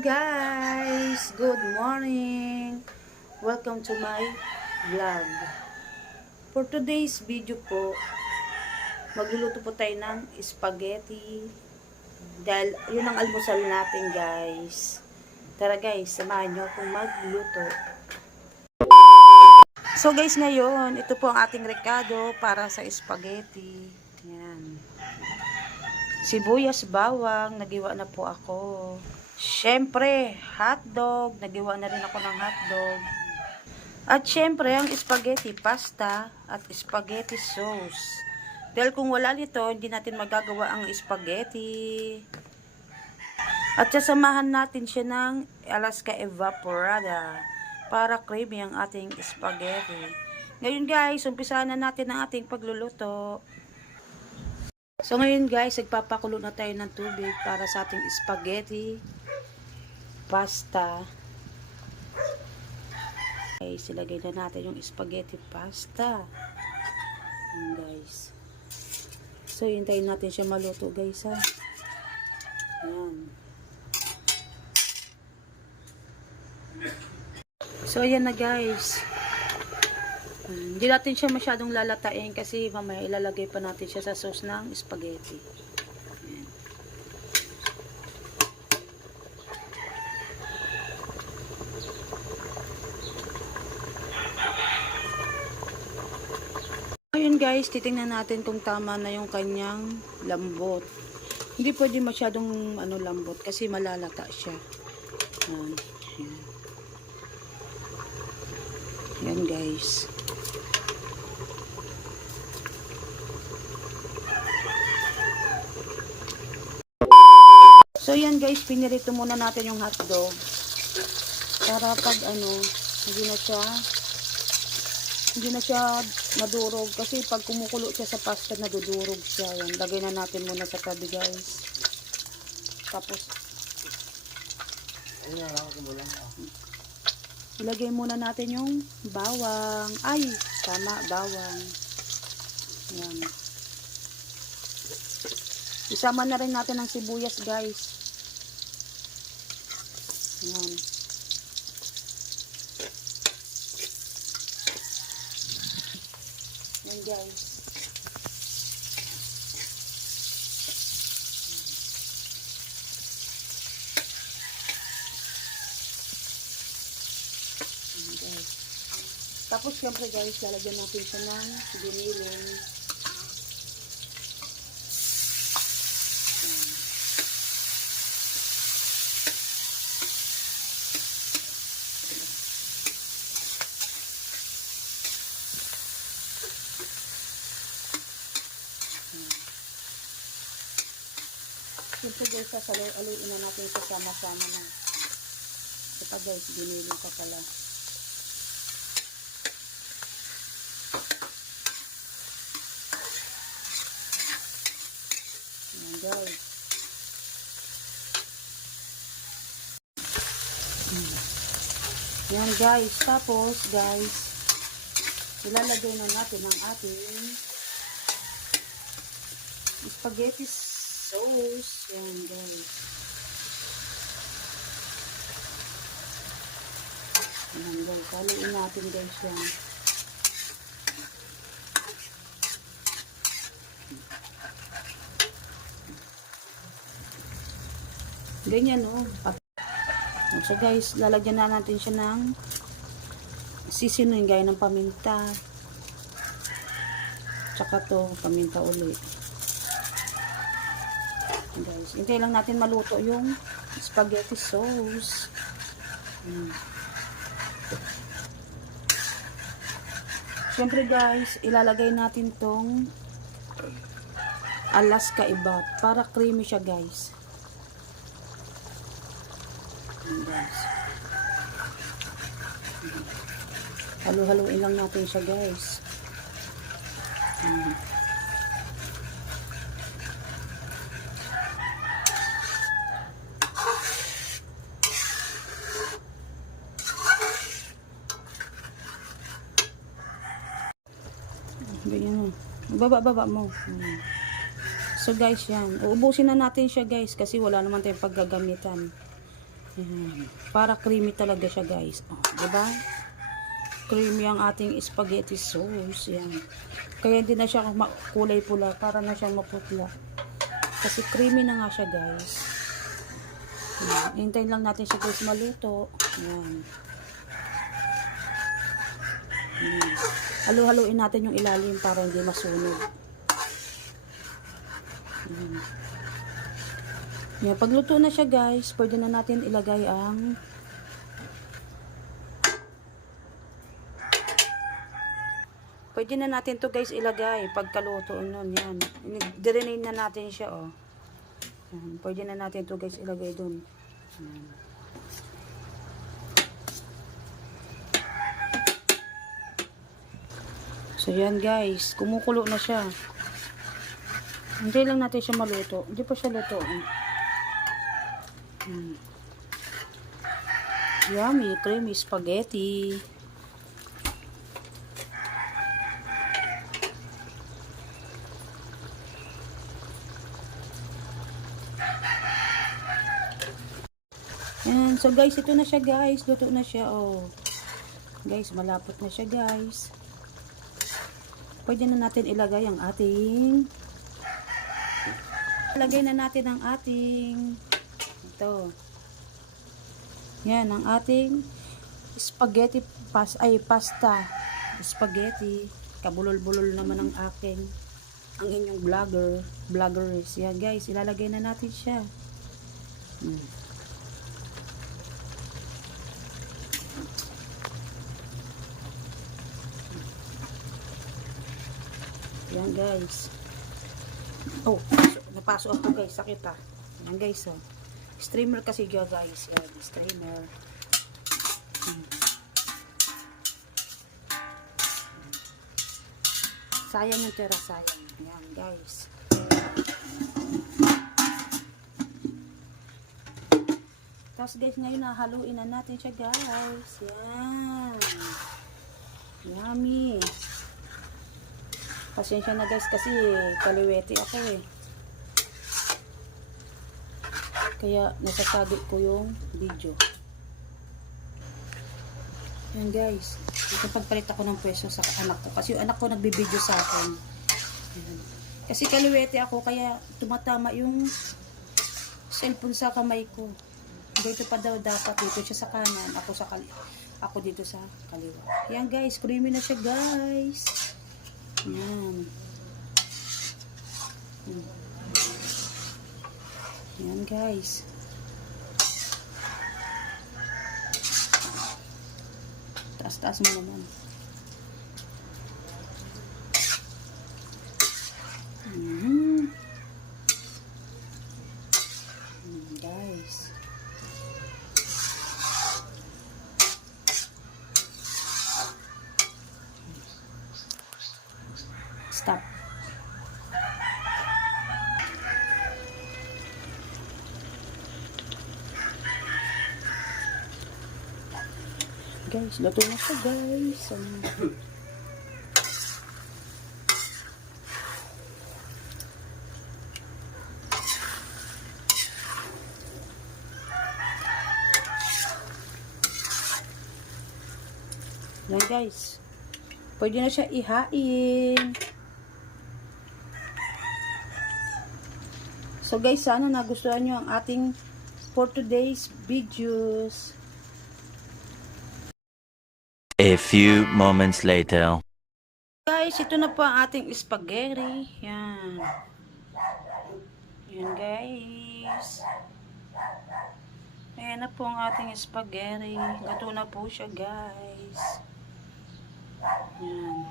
guys! Good morning! Welcome to my vlog. For today's video po, magluluto po tayo ng spaghetti. Dahil yun ang almusal natin guys. Tara guys, samahan nyo akong magluto. So guys, ngayon, ito po ang ating rekado para sa spaghetti. Yan. Sibuyas, bawang, nagiwa na po ako. Syempre, hotdog, nagiwa na rin ako ng hotdog. At syempre, ang spaghetti pasta at spaghetti sauce. Dahil kung wala nito, hindi natin magagawa ang spaghetti. At sasamahan natin siya ng Alaska Evaporada para creamy ang ating spaghetti. Ngayon guys, umpisahan na natin ang ating pagluluto. So ngayon guys, nagpapakulo na tayo ng tubig para sa ating spaghetti pasta. Guys, ilagay na natin yung spaghetti pasta. Ayan guys. So hintayin natin siya maluto guys ha. Ayan. So ayan na guys. Hindi natin siya masyadong lalatain kasi mamaya ilalagay pa natin siya sa sauce ng spaghetti. Ayan. Ngayon guys, titingnan natin kung tama na yung kanyang lambot. Hindi pwede masyadong lambot kasi malalata siya. Ayan. Ayan guys. So yan guys, pinirito muna natin yung hotdog para pag hindi na siya madurog kasi pag kumukulo siya sa pasta nadudurog siya. Yan, lagay na natin muna sa tabi guys. Tapos ilagay muna natin yung bawang. Ay, tama, bawang. Yan. Isama na rin natin ang sibuyas guys. Yan. Yan guys. Yan guys. Tapos syempre guys, lalagyan natin siya ng giniling. Siyempre guys, sasaluin na natin ito sama-sama na. Ito pa guys, giniling pa pala. Ayan guys. Ayan guys, tapos guys, ilalagay na natin ang ating spaghetti sauce. Yan guys. Yan guys. Haluin natin guys yan. Ganyan o. So guys, lalagyan na natin siya ng sisinuin gaya ng paminta. Tsaka to, paminta ulit. Guys, hintay lang natin maluto yung spaghetti sauce. Siyempre guys, ilalagay natin tong Alaska Evap para creamy siya guys. Guys. Halo-haloin lang natin siya guys. Ganyan o. Baba mo. So guys, yan. Uubusin na natin siya guys kasi wala naman tayong paggagamitan. Ayan. Para creamy talaga siya, guys. Oh, diba? Creamy ang ating spaghetti sauce. Yan. Kaya hindi na siya kulay pula. Para na siyang maputla. Kasi creamy na nga siya, guys. Hintayin lang natin siya, guys, maluto. Yan. Halo-haloin natin yung ilalim para hindi masunog. Yan. Pag luto na siya, guys, pwede na natin ilagay ang pwede na natin to, guys, ilagay pagkaluto nun. Yan. Drain na natin siya, oh. Yan. Pwede na natin to, guys, ilagay dun. Yan. So, yan, guys. Kumukulo na siya. Hindi lang natin siya maluto. Hindi pa siya luto. Yummy, creamy spaghetti. Yan. So, guys, ito na siya, guys. Luto na siya, oh. Guys, malapot na siya, guys. Pwede na natin ilagay ang ating ito. Yan, ang ating spaghetti pasta. Spaghetti. Kabulol-bulol naman ang ang inyong vloggers. Yan, guys, ilalagay na natin siya. Yan, guys. Oh, napasok ako, guys. Sakit, ah. Yan, guys, oh. Streamer kasi siya, guys. Yan, streamer. Sayang yung tira, sayang. Yan, guys. Tapos, guys, ngayon haluin na natin siya, guys. Yan. Yummy. Pasensya na, guys, kasi kaliwete ako, eh. Kaya nasasagit ko yung video. Yan, guys. Pagpalit ako ng pwesto sa anak ko. Kasi yung anak ko nagbibideo sa akin. Yan. Kasi kaliwete ako, kaya tumatama yung cellphone sa kamay ko. Dito pa daw dapat. Dito siya sa kanan. Ako dito sa kaliwa. Yan, guys. Creamy na siya, guys. Yan. Yan, guys. Taas-taas mo naman. Guys. Stop. Guys, luto na siya, guys. Yan, guys. Pwede na siya ihain. So, guys, sana nagustuhan nyo ang ating for today's videos. A few moments later. Guys, ito na po ang ating spaghetti. Yan. Yan, guys. Ayan na po ang ating spaghetti. Gato na po siya, guys. Yan.